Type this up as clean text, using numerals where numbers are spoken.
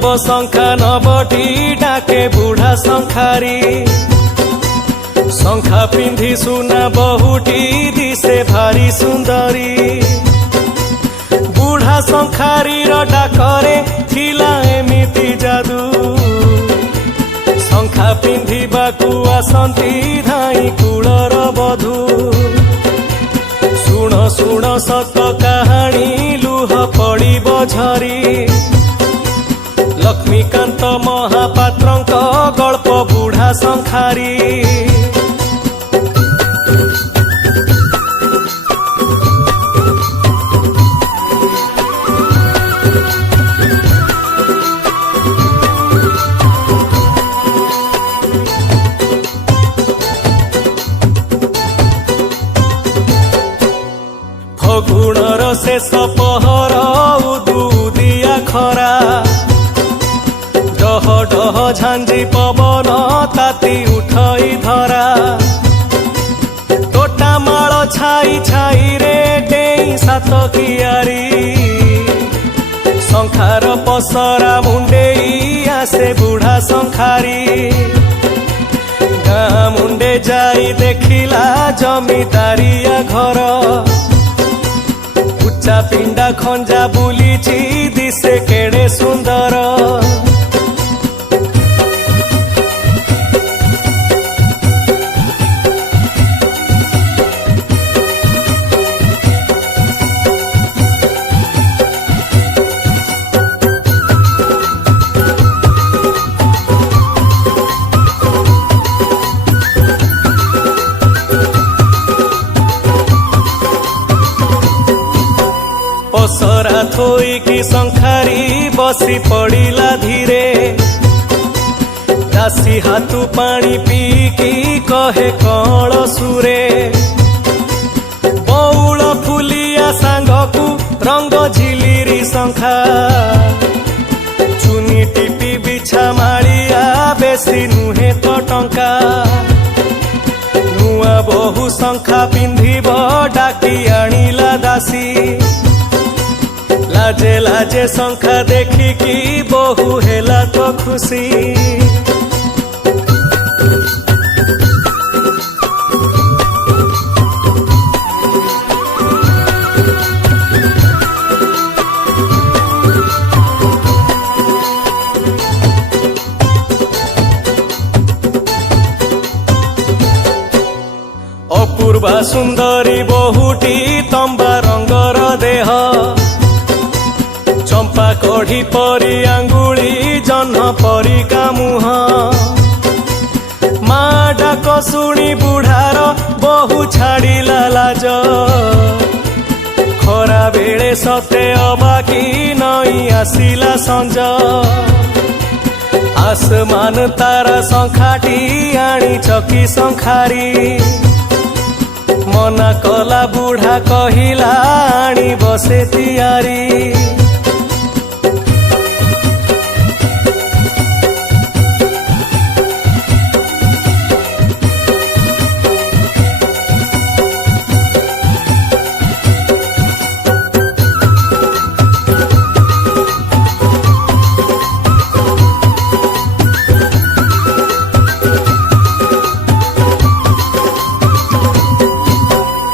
नब शंखा नबटी डाके बुढ़ा शंखारी शंखा पिंधि सुना बहुटी दिसे भारी सुंदरी बुढ़ा शंखारी डाकरे थिला एमिति जादू शंखा पिंधिबाकू आसंती धाई कूलर बधू शुण शुण सत कहानी लुह पड़िब झरी लक्ष्मीकांत महापात्रंक गल्प बुढ़ा शंखारी फगुणर शेष पहर उदुदिया खरा डह डह झांझी पवन ताती उठई धरा तोटा माल छाई छाई रे डेई सात कियारी शंखार पसरा मुंडेई आसे बुढ़ा शंखारी गाँ मुंडे जाई देखिला जमीदारिया घर उच्चा पिंडा खंजा बुलीची दिसे केड़े सुंदर पसरा थोई की शंखारी बसी पड़िला धीरे दासी हाथू पानी पी की कहे कण सुरे बौल फुलिया सांगकू रंग झिलिरी शंखा चुनी टिपी बिछा माड़िया बेसी नुहे तो टंका नुआ बहु शंखा पिंधिब डाकी आनिला दासी लाजे लाजे शंखा देखिकी बहु हेला तो खुशी अपूर्वा सुंदरी बहुटी तंबा रंगर देह चंपा कढ़ी परी आंगुली जह्न परी का मुह मा डाक शुणी बुढ़ार बहु छाड़िला लाज खरा बेले सते अबाकी नई आसिला संज आसमान तारा शंखाटी आनी चकी शंखारी मना कला बुढ़ा कहिला आनी बसे तियारी।